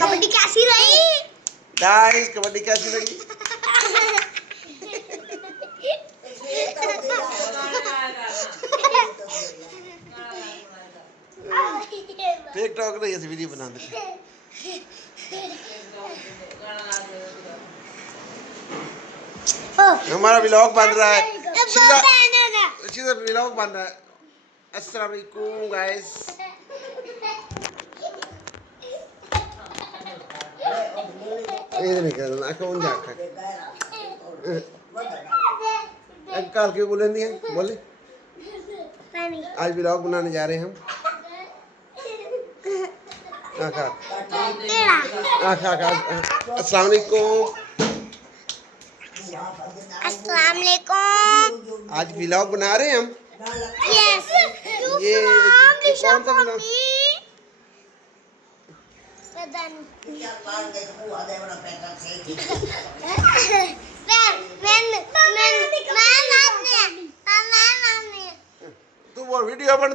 कबड्डी कैसी रही गाइस कबड्डी कैसी लगी टिकटॉक नहीं ऐसी वीडियो बना दे हमारा व्लॉग बन रहा है सीधा व्लॉग बन रहा है अस्सलाम वालेकुम गाइस ये नहीं करना कौन जाकर कल क्यों बोले नहीं है बोले आज व्लॉग बनाने जा रहे हैं हम अस्सलाम वालेकुम अस्सलाम वालेकुम आज व्लॉग बना रहे हैं हम यस ये कौन सा व्लॉग तू वो वीडियो बन